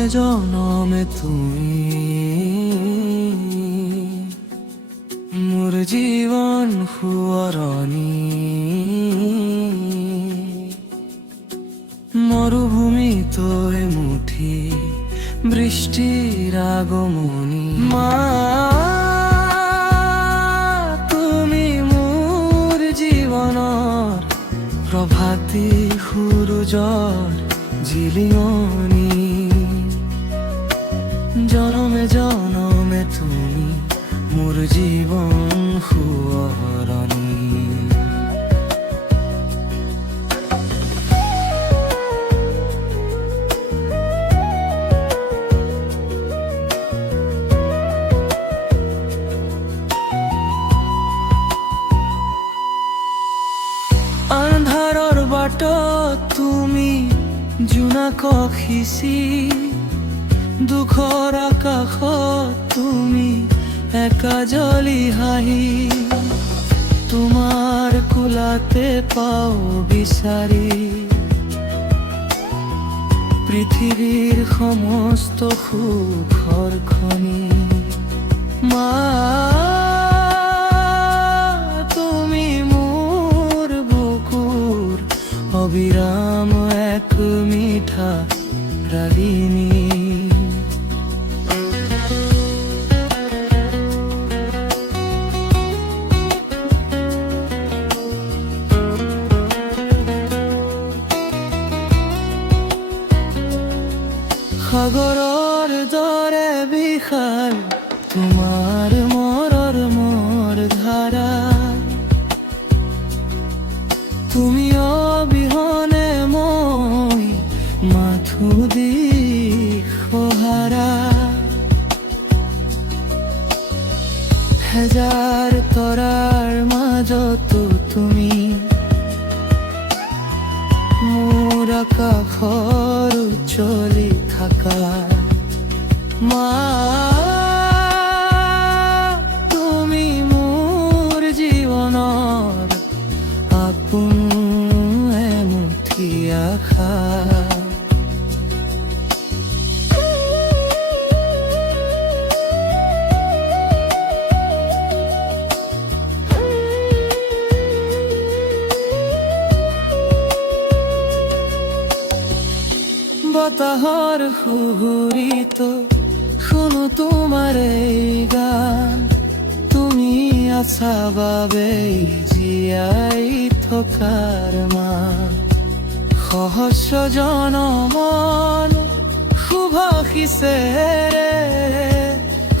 জনমে জনমে তুমি মোর জীবন ফুয়ারনি মরুভূমি তোয় মুঠি বৃষ্টির আগমনী মা তুমি মোর জীবনৰ প্রভাতী সূরজৰ জিলিয়নি জনমে জনমে তুমি মোর জীবন শুৱৰণী আন্ধাৰৰ বাটত তুমি জোনাক সিঁচি দুখৰ আকাশত তুমি একাজলি হাঁহি তোমাৰ কোলাতে পাও বিচাৰি পৃথিৱীৰ সমস্ত সুখৰ খনি মা তুমি মোৰ বুকুৰ অবিৰাম এক মিঠা রাগিনী সাগৰৰ দৰে বিশাল তোমাৰ মৰৰ মোৰ ধাৰা তুমি অবিহনে মই মাথো দিশহাৰা হেজাৰ তৰাৰ মাজতো তুমি মোৰ আকাশৰ উজ্জ্বলি থাকা মা তুমি মোৰ জীৱনৰ আপোন এমুঠি আশা বতাহৰ সুহুৰিত শুনো তোমাৰ এই গান তুমি আছা বাবেই জীয়াই থকাৰ মান সহস্ৰ জনমন শুভাশিছেৰে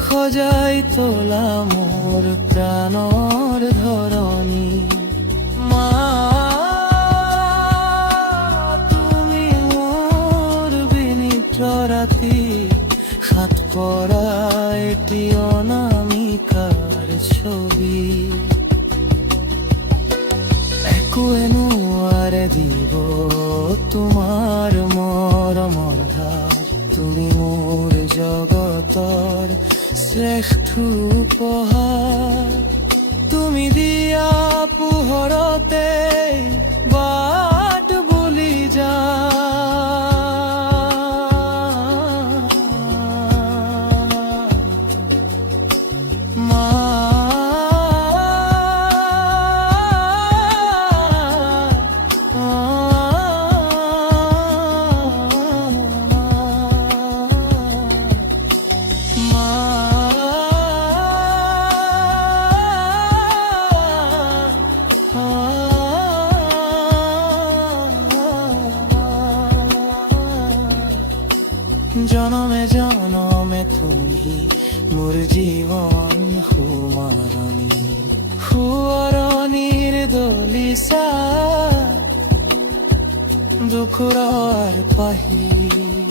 সজাই তোলা মোৰ প্ৰাণৰ ধৰণী মা রাতি হাত পরা এটি অনামিকার ছবি একোৱে নোৱাৰে দিব তোমাৰ মৰমৰ ভাৱ তুমি মোৰ জগতৰ শ্ৰেষ্ঠ উপহাৰ তুমি দিয়া পোহৰতে বাট বুলি যা জনমে জনমে তুমি মোর জীবন শুৱৰণীৰ দলিচা দুখৰ পাহি